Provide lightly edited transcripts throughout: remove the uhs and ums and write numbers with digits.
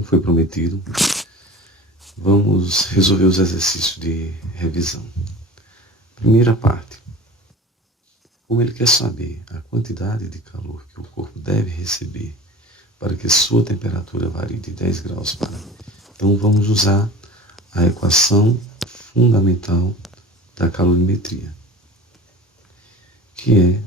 como foi prometido, vamos resolver os exercícios de revisão. Primeira parte. Como ele quer saber a quantidade de calor que o corpo deve receber para que sua temperatura varie de 10 graus para... Então vamos usar a equação fundamental da calorimetria, que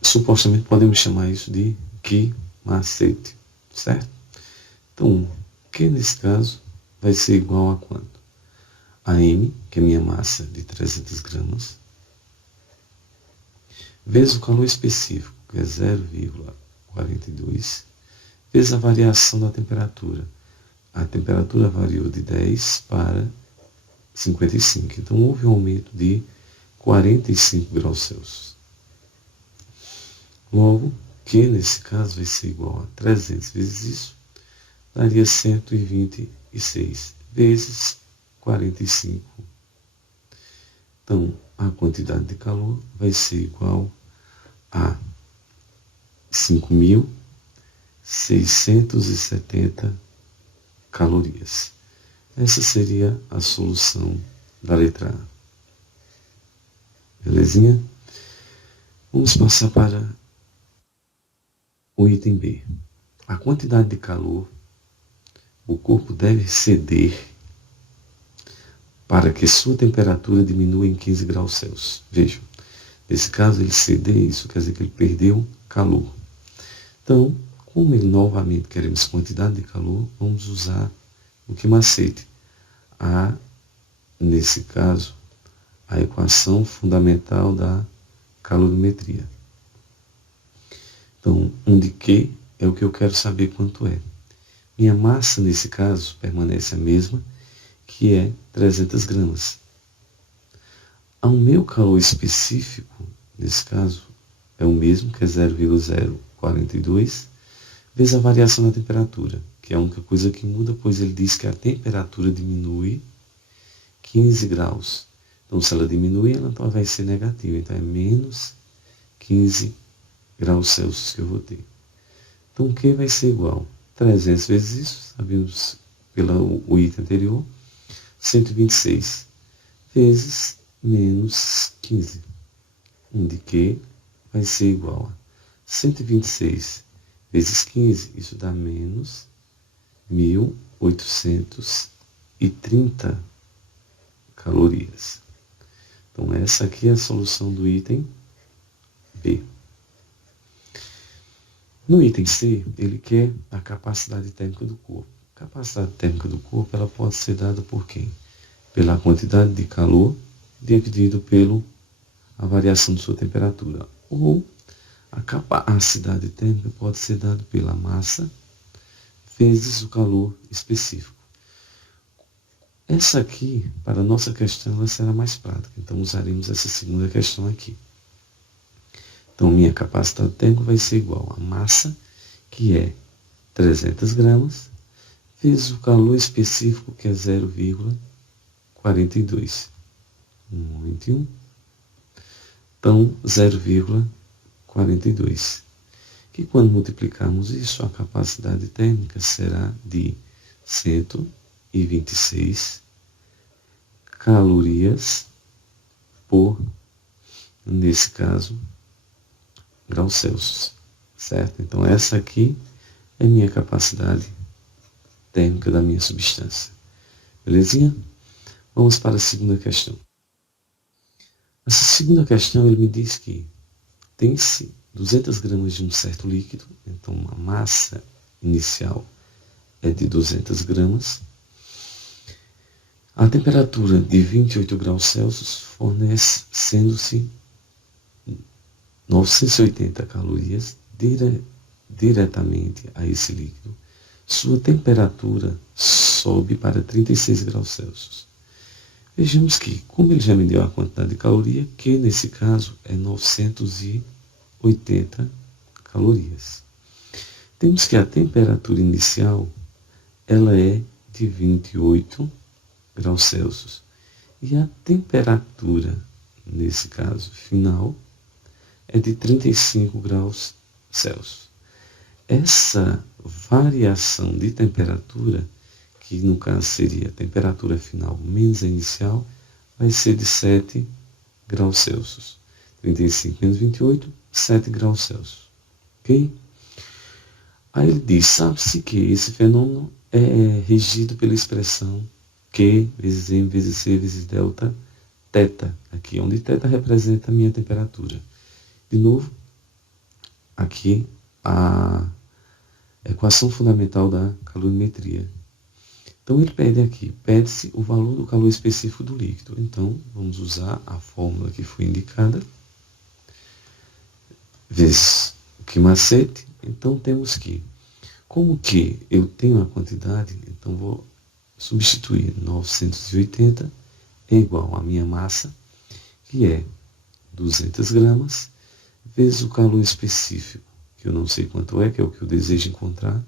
supostamente podemos chamar isso de Q macete, certo? Então, Q nesse caso vai ser igual a quanto? A M, que é minha massa de 300 gramas, vezes o calor específico, que é 0,42, vezes a variação da temperatura. A temperatura variou de 10 para 55, então houve um aumento de 45 graus Celsius. Logo, Q nesse caso vai ser igual a 300 vezes isso, daria 126 vezes 45. Então, a quantidade de calor vai ser igual a 5.670 calorias. Essa seria a solução da letra A. Belezinha? Vamos passar para o item B. A quantidade de calor o corpo deve ceder para que sua temperatura diminua em 15 graus Celsius. Vejam, nesse caso ele ceder, isso quer dizer que ele perdeu calor. Então, como ele novamente queremos quantidade de calor, vamos usar o que macete? Nesse caso, a equação fundamental da calorimetria. Então, onde Q é o que eu quero saber quanto é. Minha massa, nesse caso, permanece a mesma, que é 300 gramas. Ao meu calor específico, nesse caso, é o mesmo, que é 0,042, vezes a variação da temperatura, que é a única coisa que muda, pois ele diz que a temperatura diminui 15 graus. Então, se ela diminui, ela então vai ser negativa. Então, é menos 15 graus Celsius que eu vou ter. Então, o que vai ser igual? 300 vezes isso, sabemos pelo item anterior, 126 vezes menos 15, onde Q vai ser igual a 126 vezes 15, isso dá menos 1.830 calorias. Então, essa aqui é a solução do item B. No item C, ele quer a capacidade térmica do corpo. A capacidade térmica do corpo ela pode ser dada por quem? Pela quantidade de calor dividido pela variação de sua temperatura. Ou a capacidade térmica pode ser dada pela massa vezes o calor específico. Essa aqui, para a nossa questão, ela será mais prática. Então, usaremos essa segunda questão aqui. Então, minha capacidade térmica vai ser igual a massa, que é 300 gramas, vezes o calor específico, que é 0,42. 1,21. Então, 0,42. Que quando multiplicarmos isso, a capacidade térmica será de 126 calorias por, nesse caso, graus Celsius, certo? Então, essa aqui é minha capacidade térmica da minha substância. Belezinha? Vamos para a segunda questão. Essa segunda questão, ele me diz que tem-se 200 gramas de um certo líquido, então a massa inicial é de 200 gramas. A temperatura de 28 graus Celsius fornece, sendo-se 980 calorias diretamente a esse líquido. Sua temperatura sobe para 36 graus Celsius. Vejamos que, como ele já me deu a quantidade de caloria, que nesse caso é 980 calorias. Temos que a temperatura inicial ela é de 28 graus Celsius. E a temperatura, nesse caso final, é de 35 graus Celsius. Essa variação de temperatura, que no caso seria a temperatura final menos a inicial, vai ser de 7 graus Celsius. 35 menos 28, 7 graus Celsius. Ok? Aí ele diz, sabe-se que esse fenômeno é regido pela expressão Q vezes M vezes C vezes delta θ, aqui onde θ representa a minha temperatura. De novo, aqui a equação fundamental da calorimetria. Então ele pede-se o valor do calor específico do líquido. Então vamos usar a fórmula que foi indicada, vezes o que macete. Então temos que, como que eu tenho a quantidade, então vou substituir 980 é igual à minha massa, que é 200 gramas, vezes o calor específico, que eu não sei quanto é, que é o que eu desejo encontrar,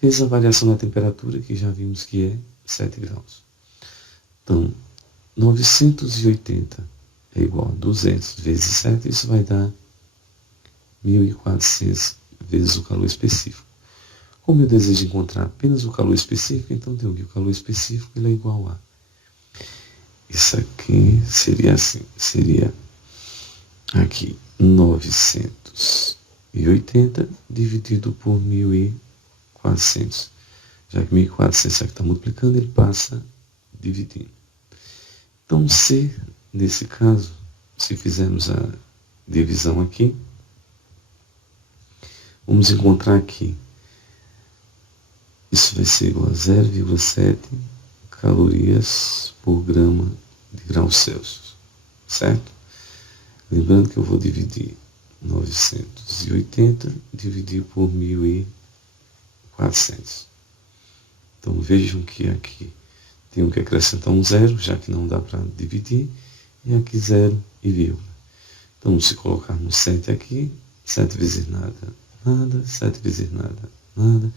vezes a variação da temperatura, que já vimos que é 7 graus. Então, 980 é igual a 200 vezes 7, isso vai dar 1.400 vezes o calor específico. Como eu desejo encontrar apenas o calor específico, então tenho que o calor específico ele é igual a... Isso aqui seria assim, seria aqui 980 dividido por 1.400. Já que 1.400 aqui está multiplicando, ele passa dividindo. Então C, nesse caso, se fizermos a divisão aqui, vamos encontrar aqui, isso vai ser igual a 0,7 calorias por grama de graus Celsius, certo? Lembrando que eu vou dividir 980 dividir por 1.400. Então vejam que aqui tenho que acrescentar um zero, já que não dá para dividir, e aqui 0 e vírgula. Então se colocarmos 7 aqui, 7 vezes nada, nada, 7 vezes nada, nada,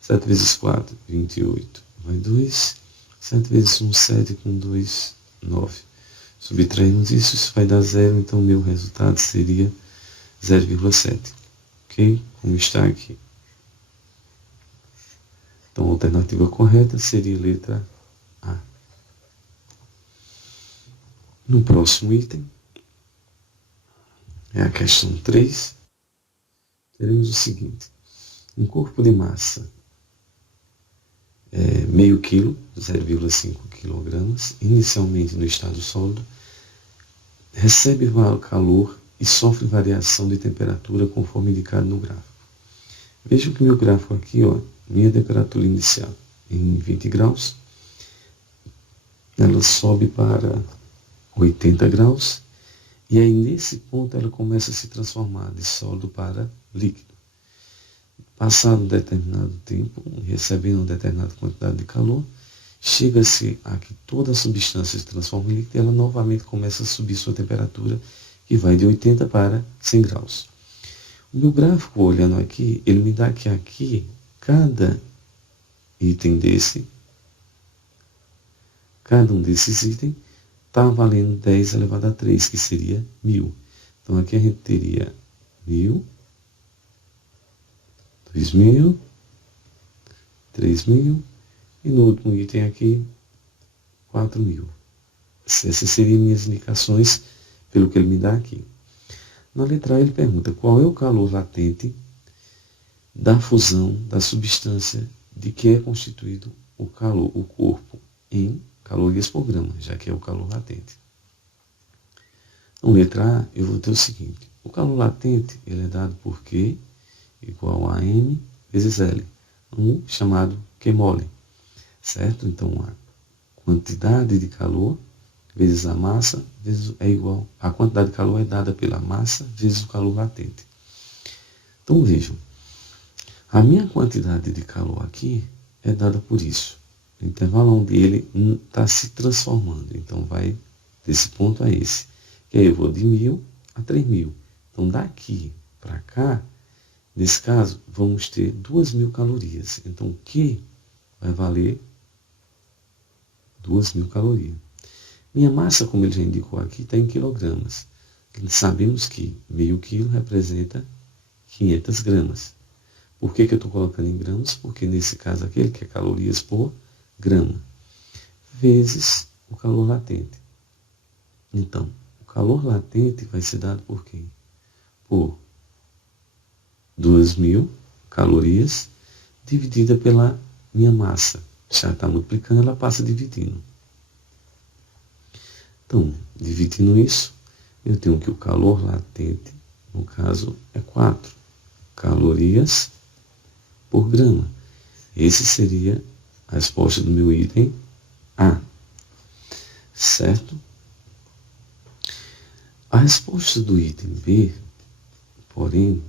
7 vezes 4, 28, vai 2, 7 vezes 1, 7, com 2, 9. Subtraímos isso vai dar 0, então o meu resultado seria 0,7. Ok? Como está aqui. Então a alternativa correta seria a letra A. No próximo item, é a questão 3, teremos o seguinte. Um corpo de massa meio quilo, 0,5 kg, inicialmente no estado sólido, recebe calor e sofre variação de temperatura conforme indicado no gráfico. Vejam que meu gráfico aqui, ó, minha temperatura inicial em 20 graus, ela sobe para 80 graus, e aí nesse ponto ela começa a se transformar de sólido para líquido. Passado um determinado tempo, recebendo uma determinada quantidade de calor, chega-se a que toda a substância se transforma em líquido e ela novamente começa a subir sua temperatura, que vai de 80 para 100 graus. O meu gráfico, olhando aqui, ele me dá que aqui, cada item desse, cada um desses itens, está valendo 10 elevado a 3, que seria 1.000. Então aqui a gente teria 1.000, 2.000, 3.000 e no último item aqui 4.000. Essas seriam minhas indicações pelo que ele me dá aqui. Na letra A ele pergunta qual é o calor latente da fusão da substância de que é constituído o corpo em calorias por grama, já que é o calor latente. Na letra A eu vou ter o seguinte, o calor latente ele é dado por Q igual a M vezes L, chamado Q mole, certo? Então a quantidade de calor vezes a massa é igual, a quantidade de calor é dada pela massa vezes o calor latente. Então vejam, a minha quantidade de calor aqui é dada por isso, o intervalo onde ele está se transformando, então vai desse ponto a esse, que aí eu vou de 1.000 a 3.000. Então daqui para cá, nesse caso, vamos ter 2.000 calorias. Então, o Q vai valer 2.000 calorias. Minha massa, como ele já indicou aqui, está em quilogramas. Sabemos que meio quilo representa 500 gramas. Por que eu estou colocando em gramas? Porque nesse caso aqui ele quer calorias por grama, vezes o calor latente. Então, o calor latente vai ser dado por quem? Por 2.000 calorias dividida pela minha massa. Já está multiplicando, ela passa dividindo. Então, dividindo isso, eu tenho que o calor latente, no caso, é 4 calorias por grama. Esse seria a resposta do meu item A. Certo? A resposta do item B, porém,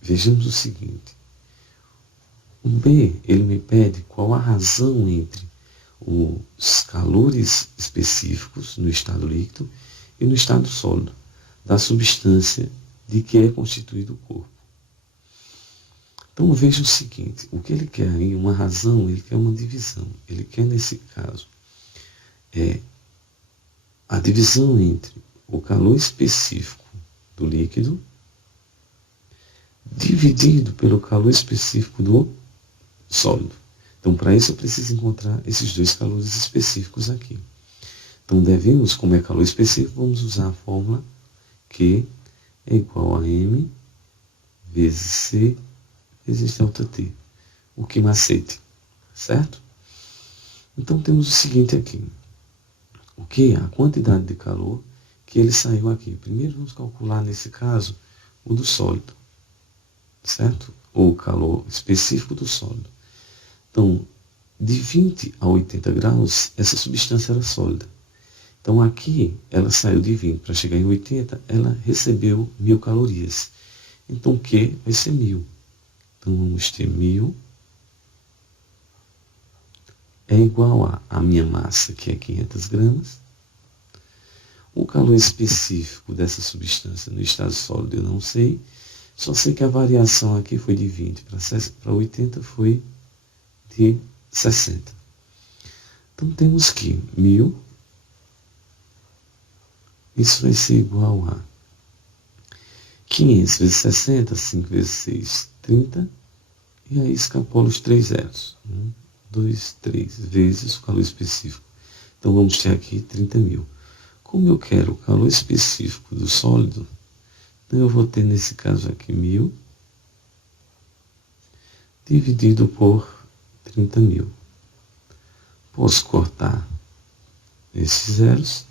vejamos o seguinte. O B, ele me pede qual a razão entre os calores específicos no estado líquido e no estado sólido da substância de que é constituído o corpo. Então veja o seguinte, o que ele quer aí, uma razão, ele quer uma divisão. Ele quer, nesse caso, a divisão entre o calor específico do líquido dividido pelo calor específico do sólido. Então, para isso, eu preciso encontrar esses dois calores específicos aqui. Então, devemos, como é calor específico, vamos usar a fórmula Q é igual a M vezes C vezes ΔT. O que macete, certo? Então, temos o seguinte aqui. O que? A quantidade de calor que ele saiu aqui. Primeiro, vamos calcular, nesse caso, o do sólido, certo? Ou o calor específico do sólido. Então, de 20 a 80 graus, essa substância era sólida. Então, aqui, ela saiu de 20 para chegar em 80, ela recebeu 1.000 calorias. Então, o Q vai ser 1.000. Então, vamos ter 1.000 é igual a minha massa, que é 500 gramas. O calor específico dessa substância no estado sólido eu não sei. Só sei que a variação aqui foi de 20 para 80, foi de 60. Então, temos que 1.000, isso vai ser igual a 500 vezes 60, 5 vezes 6, 30, e aí escapola os 3 zeros. 1, 2, 3, vezes o calor específico. Então, vamos ter aqui 30.000. Como eu quero o calor específico do sólido, então eu vou ter, nesse caso aqui, 1.000 dividido por 30.000. Posso cortar esses zeros,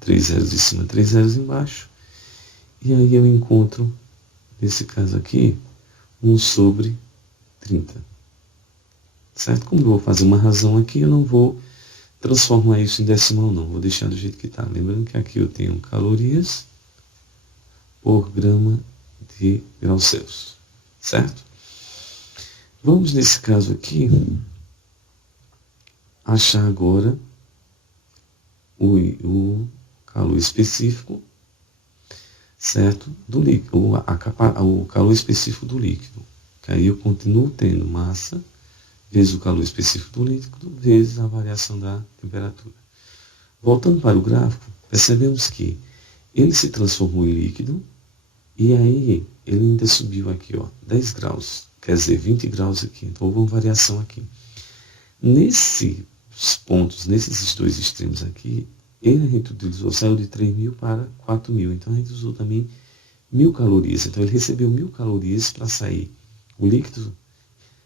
3 zeros em cima, 3 zeros embaixo, e aí eu encontro, nesse caso aqui, 1 sobre 30. Certo? Como eu vou fazer uma razão aqui, eu não vou transformar isso em decimal, não. Vou deixar do jeito que está. Lembrando que aqui eu tenho calorias por grama de graus Celsius. Certo? Vamos, nesse caso aqui, achar agora o calor específico, certo? Do líquido, o calor específico do líquido. Que aí eu continuo tendo massa vezes o calor específico do líquido vezes a variação da temperatura. Voltando para o gráfico, percebemos que ele se transformou em líquido e aí ele ainda subiu aqui, ó, 10 graus, quer dizer, 20 graus aqui. Então houve uma variação aqui. Nesses pontos, nesses dois extremos aqui, a gente utilizou, saiu de 3.000 para 4.000. Então a gente usou também 1.000 calorias. Então ele recebeu 1.000 calorias para sair. O líquido,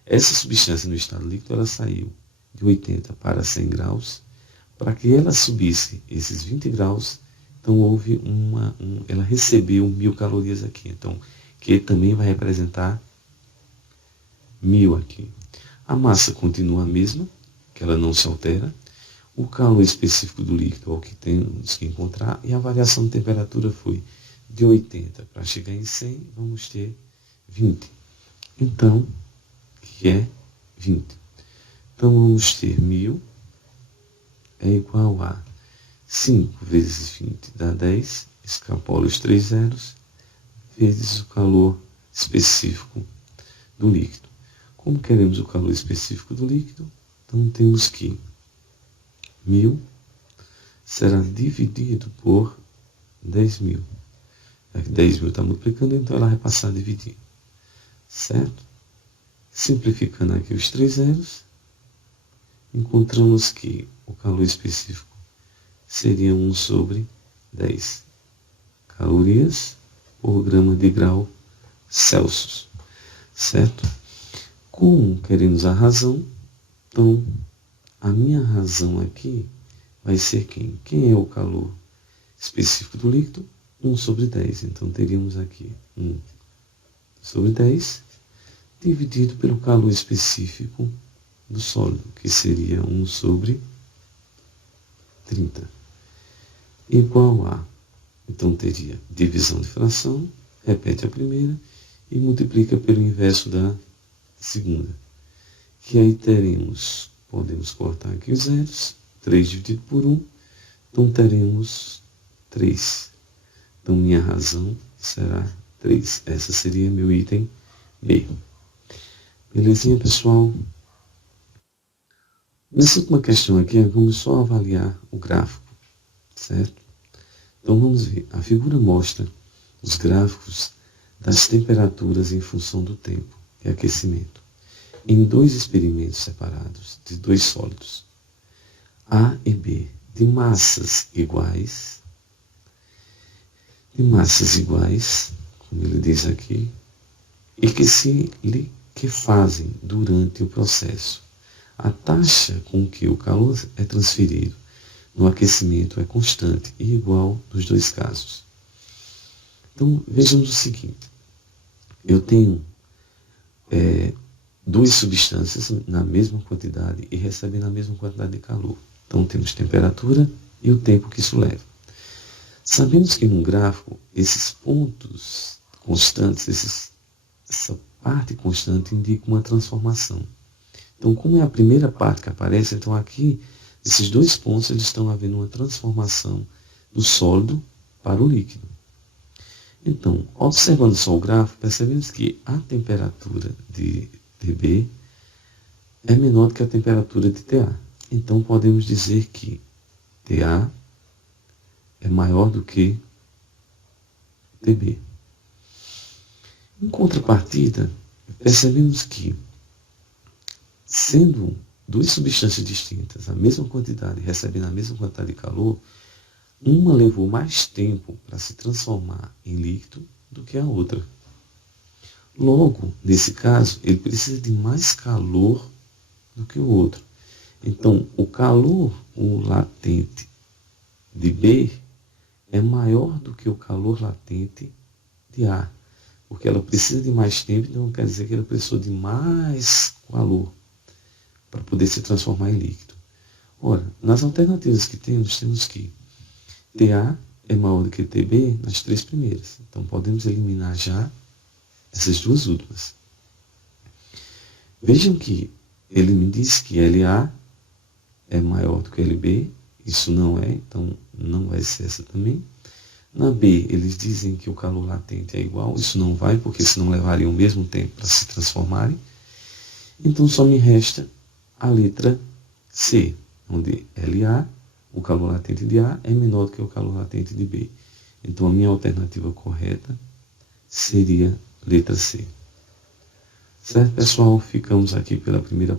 essa substância no estado líquido, ela saiu de 80 para 100 graus. Para que ela subisse esses 20 graus, então houve ela recebeu 1.000 calorias aqui. Então, que também vai representar 1.000 aqui. A massa continua a mesma, que ela não se altera. O calor específico do líquido é o que temos que encontrar. E a variação de temperatura foi de 80 para chegar em 100, vamos ter 20. Então, que é 20. Então, vamos ter 1.000 é igual a 5 vezes 20 dá 10, escapola os 3 zeros, vezes o calor específico do líquido. Como queremos o calor específico do líquido, então temos que 1.000 será dividido por 10.000. Aqui 10.000 está multiplicando, então ela vai passar a dividir. Certo? Simplificando aqui os 3 zeros, encontramos que o calor específico seria 1 sobre 10 calorias por grama de grau Celsius. Certo? Como queremos a razão, então a minha razão aqui vai ser quem? Quem é o calor específico do líquido? 1 sobre 10. Então teríamos aqui 1 sobre 10 dividido pelo calor específico do sólido, que seria 1 sobre 30, igual a, então teria divisão de fração, repete a primeira e multiplica pelo inverso da segunda, que aí teremos, podemos cortar aqui os zeros, 3 dividido por 1, então teremos 3. Então minha razão será 3. Essa seria meu item B. Belezinha, pessoal? Nessa última questão aqui, vamos só avaliar o gráfico, certo? Então vamos ver. A figura mostra os gráficos das temperaturas em função do tempo e aquecimento, em 2 experimentos separados de 2 sólidos, A e B, de massas iguais, como ele diz aqui, e que fazem durante o processo. A taxa com que o calor é transferido no aquecimento é constante e igual nos 2 casos. Então, vejamos o seguinte. Eu tenho 2 substâncias na mesma quantidade e recebendo a mesma quantidade de calor. Então, temos temperatura e o tempo que isso leva. Sabemos que no gráfico, esses pontos constantes, essa parte constante indica uma transformação. Então, como é a primeira parte que aparece, então aqui, esses 2 pontos, eles estão havendo uma transformação do sólido para o líquido. Então, observando só o gráfico, percebemos que a temperatura de TB é menor do que a temperatura de TA. Então, podemos dizer que TA é maior do que TB. Em contrapartida, percebemos que, sendo 2 substâncias distintas, a mesma quantidade, recebendo a mesma quantidade de calor, uma levou mais tempo para se transformar em líquido do que a outra. Logo, nesse caso, ele precisa de mais calor do que o outro. Então, o calor, o latente de B, é maior do que o calor latente de A, porque ela precisa de mais tempo, então quer dizer que ela precisou de mais calor para poder se transformar em líquido. Ora, nas alternativas que temos que TA é maior do que TB nas 3 primeiras. Então, podemos eliminar já essas 2 últimas. Vejam que ele me diz que LA é maior do que LB. Isso não é, então não vai ser essa também. Na B, eles dizem que o calor latente é igual. Isso não vai, porque senão levaria o mesmo tempo para se transformarem. Então, só me resta a letra C, onde LA, o calor latente de A, é menor do que o calor latente de B. Então, a minha alternativa correta seria letra C. Certo, pessoal? Ficamos aqui pela primeira